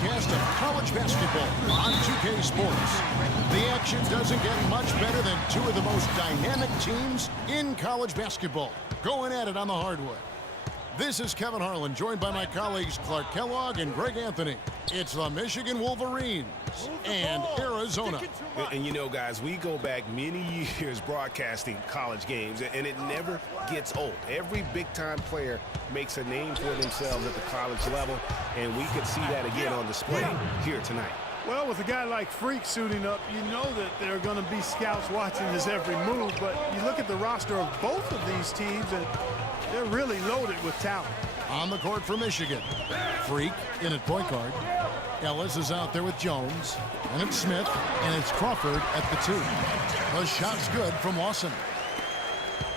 broadcast of college basketball on 2K Sports. The action doesn't get much better than two of the most dynamic teams in college basketball going at it on the hardwood. This is Kevin Harlan, joined by my colleagues Clark Kellogg and Greg Anthony. It's the Michigan Wolverines and Arizona. And you know, guys, we go back many years broadcasting college games, and it never gets old. Every big-time player makes a name for themselves at the college level, and we could see that again on display here tonight. Well, with a guy like Freak suiting up, you know that there are going to be scouts watching his every move, but you look at the roster of both of these teams, and they're really loaded with talent. On the court for Michigan, Freak in at point guard. Ellis is out there with Jones, and it's Smith, and it's Crawford at the 2. The shot's good from Lawson.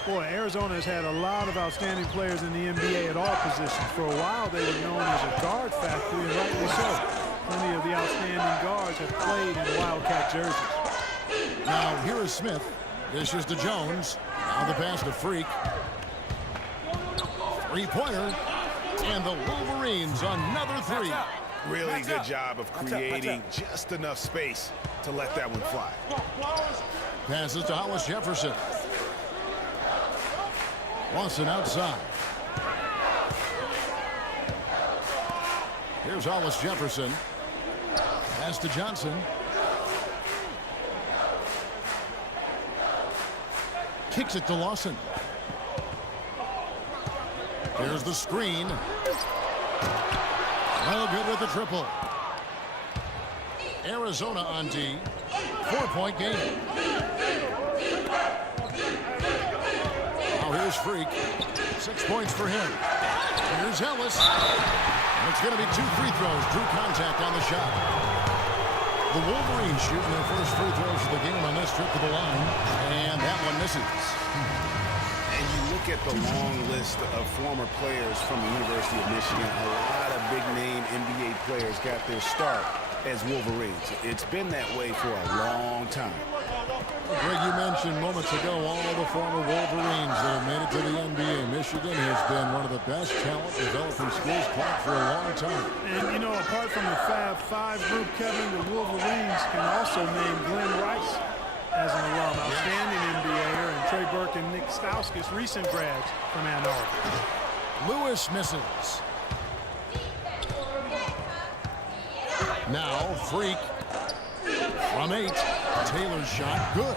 Boy, Arizona has had a lot of outstanding players in the NBA at all positions. For a while, they were known as a guard factory, and rightly so. Plenty of the outstanding guards have played in Wildcat jerseys. Now, here is Smith. Dishes to Jones. Now the pass to Freak. Three-pointer. And the Wolverines another 3. Really good job of creating just enough space to let that one fly. Passes to Hollis Jefferson. Lawson outside. Here's Hollis Jefferson. Pass to Johnson. Kicks it to Lawson. Here's the screen. Well, good with the triple. Arizona on D. 4-point game. Now here's Freak. 6 points for him. Here's Ellis. And it's going to be 2 free throws. Drew contact on the shot. The Wolverines shooting their first free throws of the game on this trip to the line. And that one misses. And you look at the long list of former players from the University of Michigan. A lot of big-name NBA players got their start as Wolverines. It's been that way for a long time. Greg, you mentioned moments ago all the former Wolverines that have made it to the NBA. Michigan has been one of the best talent developing schools Clark for a long time. And, you know, apart from the Fab Five group, Kevin, the Wolverines can also name Glenn Rice as an alum, outstanding NBAer, and Trey Burke and Nick Stauskas, recent grads from Ann Arbor. Lewis misses. Now Freak from 8. Taylor's shot good.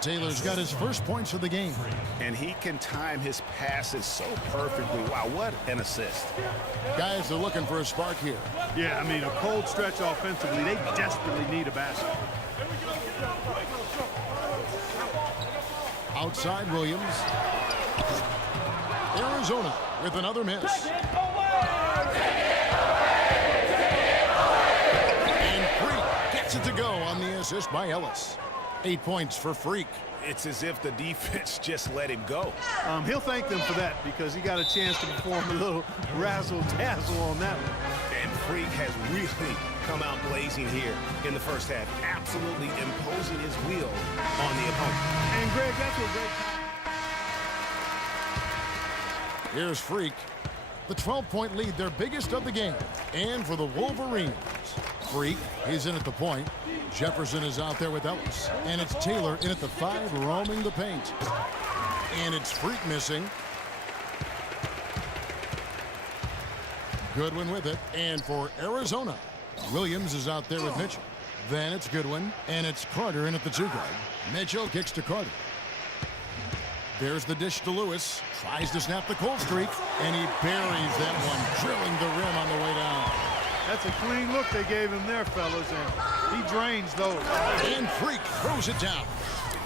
Taylor's got his first points of the game. And he can time his passes so perfectly. Wow, what an assist. Guys are looking for a spark here. Yeah, I mean, a cold stretch offensively. They desperately need a basket. Outside Williams. Arizona with another miss. And Freak gets it to go on the assist by Ellis. 8 points for Freak. It's as if the defense just let him go. He'll thank them for that because he got a chance to perform a little razzle-dazzle on that one. And Freak has really come out blazing here in the first half, absolutely imposing his will on the opponent. And Greg, that's what great. Here's Freak. The 12-point lead, their biggest of the game. And for the Wolverines, Freak, he's in at the point. Jefferson is out there with Ellis. And it's Taylor in at the 5, roaming the paint. And it's Freak missing. Goodwin with it. And for Arizona, Williams is out there with Mitchell. Then it's Goodwin. And it's Carter in at the 2 guard. Mitchell kicks to Carter. There's the dish to Lewis. Tries to snap the cold streak. And he buries that one, drilling the rim on the way down. That's a clean look they gave him there, fellas, and he drains those. And Freak throws it down.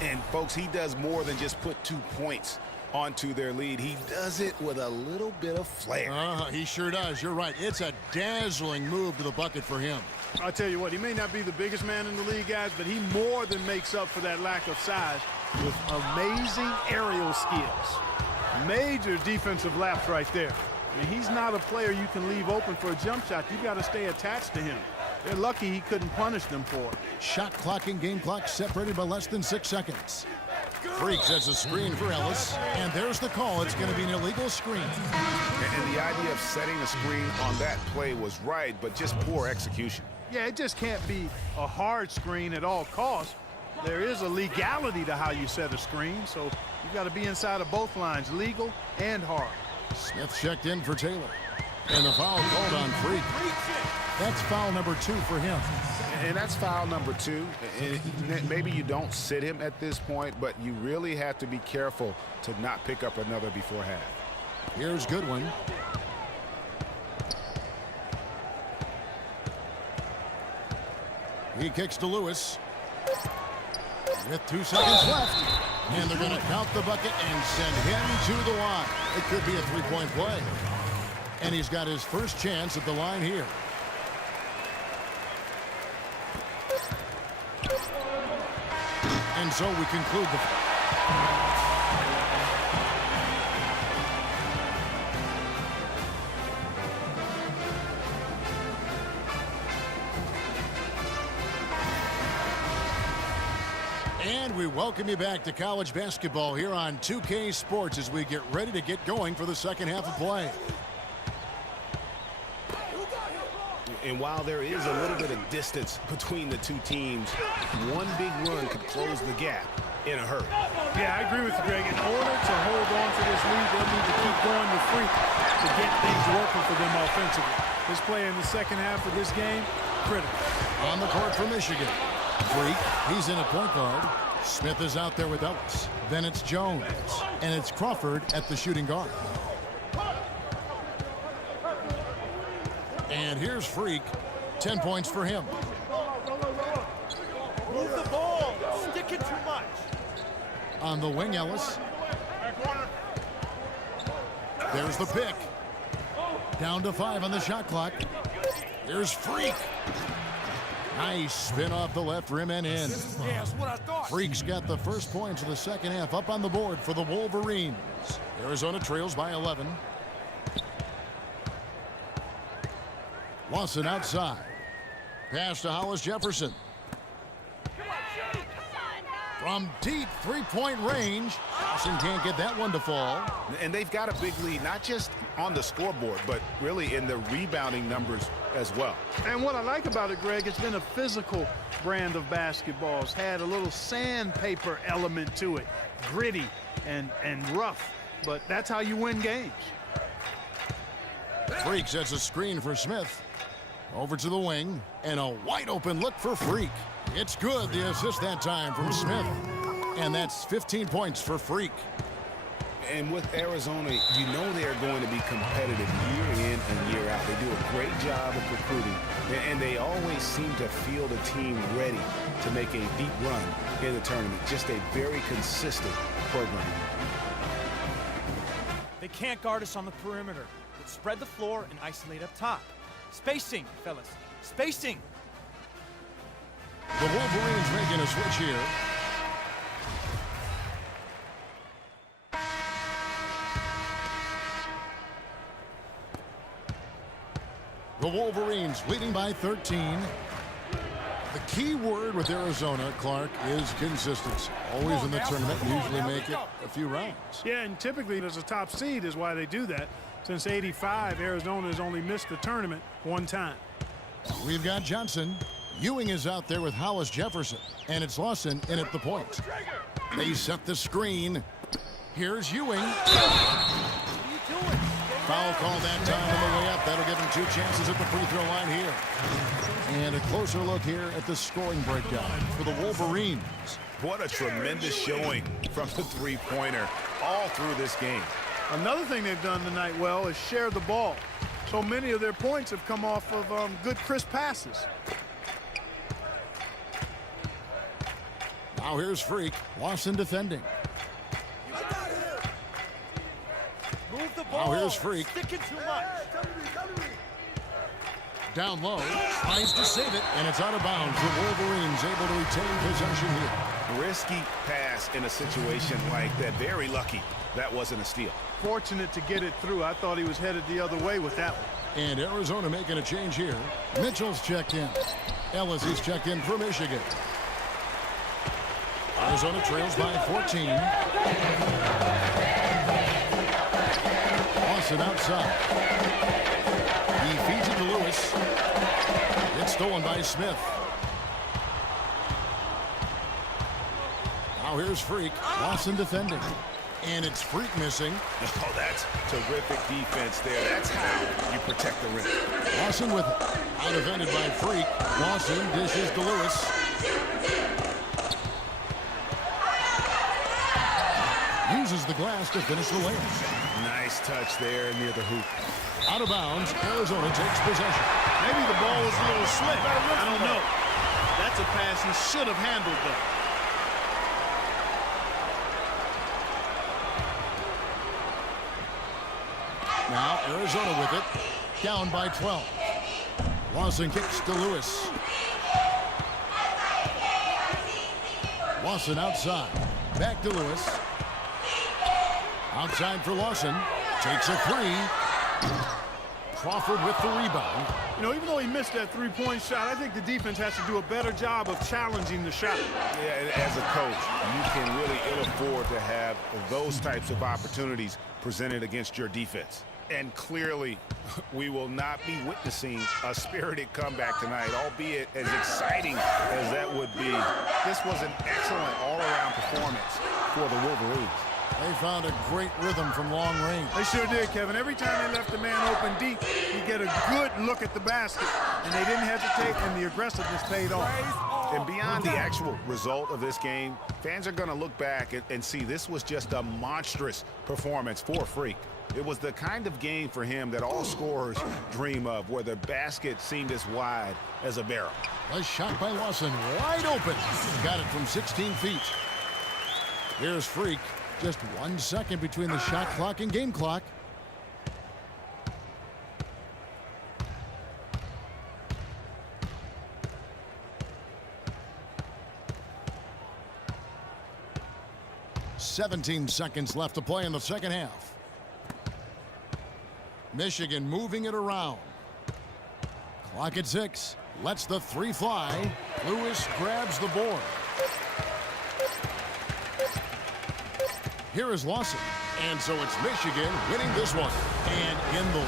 And, folks, he does more than just put 2 points onto their lead. He does it with a little bit of flair. He sure does. You're right. It's a dazzling move to the bucket for him. I'll tell you what, he may not be the biggest man in the league, guys, but he more than makes up for that lack of size with amazing aerial skills. Major defensive lapse right there. I mean, he's not a player you can leave open for a jump shot. You got to stay attached to him. They're lucky he couldn't punish them for it. Shot clock and game clock separated by less than 6 seconds. Freak sets a screen for Ellis, and there's the call. It's going to be an illegal screen. And the idea of setting a screen on that play was right, but just poor execution. Yeah, it just can't be a hard screen at all costs. There is a legality to how you set a screen, so you've got to be inside of both lines, legal and hard. Smith checked in for Taylor. And the foul called on Freak. That's foul number 2 for him. And that's foul number 2. And maybe you don't sit him at this point, but you really have to be careful to not pick up another before half. Here's Goodwin. He kicks to Lewis. With 2 seconds left. And they're going to count the bucket and send him to the line. It could be a 3-point play. And he's got his first chance at the line here. And so we conclude the... And we welcome you back to college basketball here on 2K Sports as we get ready to get going for the second half of play. And while there is a little bit of distance between the two teams, one big run could close the gap in a hurry. Yeah, I agree with you, Greg. In order to hold on to this lead, they'll need to keep going to Freak to get things working for them offensively. His play in the second half of this game, critical. On the court for Michigan. Freak, he's in a point guard. Smith is out there with Ellis. Then it's Jones. And it's Crawford at the shooting guard. And here's Freak. 10 points for him. Move the ball. Sticking too much. On the wing, Ellis. There's the pick. Down to 5 on the shot clock. Here's Freak. Nice spin off the left rim and in. Yeah, that's what I thought. Freak's got the first points of the second half up on the board for the Wolverines. Arizona trails by 11. Lawson outside. Pass to Hollis Jefferson. From deep three-point range. Lawson can't get that one to fall. And they've got a big lead, not just on the scoreboard, but really in the rebounding numbers as well. And what I like about it, Greg, it's been a physical brand of basketball. It's had a little sandpaper element to it. Gritty and rough. But that's how you win games. Freak sets a screen for Smith. Over to the wing. And a wide open look for Freak. It's good. The assist that time from Smith. And that's 15 points for Freak. And with Arizona, you know they are going to be competitive year in and year out. They do a great job of recruiting, and they always seem to field a team ready to make a deep run in the tournament. Just a very consistent program. They can't guard us on the perimeter. Let's spread the floor and isolate up top. Spacing, fellas. Spacing. The Wolverines making a switch here. The Wolverines leading by 13. The key word with Arizona, Clark, is consistency. Always in the tournament, usually make it a few rounds. Yeah, and typically as a top seed is why they do that. Since '85, Arizona has only missed the tournament one time. We've got Johnson. Ewing is out there with Hollis Jefferson. And it's Lawson in at the point. They set the screen. Here's Ewing. Foul call that time on the way up. That'll give him 2 chances at the free throw line here. And a closer look here at the scoring breakdown for the Wolverines. What a tremendous showing from the three-pointer all through this game. Another thing they've done tonight well is share the ball. So many of their points have come off of good crisp passes. Now here's Freak. Lawson defending. Move the ball. Now here's Freak. Sticking too much. Down low. Tries to save it. And it's out of bounds. The Wolverines able to retain possession here. Risky pass in a situation like that. Very lucky that wasn't a steal. Fortunate to get it through. I thought he was headed the other way with that one. And Arizona making a change here. Mitchell's checked in. Ellis is checked in for Michigan. Arizona trails by 14. Lawson outside. He feeds it to Lewis. It's stolen by Smith. Now here's Freak. Lawson defending. And it's Freak missing. Oh, that's terrific defense there. That's how you protect the rim. Lawson with it. Out defended by Freak. Lawson dishes to Lewis. Uses the glass to finish the layup. Nice touch there near the hoop. Out of bounds, Arizona takes possession. Maybe the ball was a little slick. I don't know. That's a pass he should have handled, though. Now Arizona with it. Down by 12. Lawson kicks to Lewis. Lawson outside. Back to Lewis. Outside for Lawson. Takes a three. Crawford with the rebound. You know, even though he missed that three-point shot, I think the defense has to do a better job of challenging the shot. Yeah, and as a coach, you can really ill afford to have those types of opportunities presented against your defense. And clearly, we will not be witnessing a spirited comeback tonight, albeit as exciting as that would be. This was an excellent all-around performance for the Wolverines. They found a great rhythm from long range. They sure did, Kevin. Every time they left the man open deep, you get a good look at the basket. And they didn't hesitate, and the aggressiveness paid off. And beyond the actual result of this game, fans are going to look back and see this was just a monstrous performance for Freak. It was the kind of game for him that all scorers dream of, where the basket seemed as wide as a barrel. A shot by Lawson, wide open. Got it from 16 feet. Here's Freak. Just 1 second between the shot clock and game clock. "17 seconds left to play in the second half. Michigan moving it around. Clock at 6. Lets the three fly. Lewis grabs the board. Here is Lawson. And so it's Michigan winning this one. And in the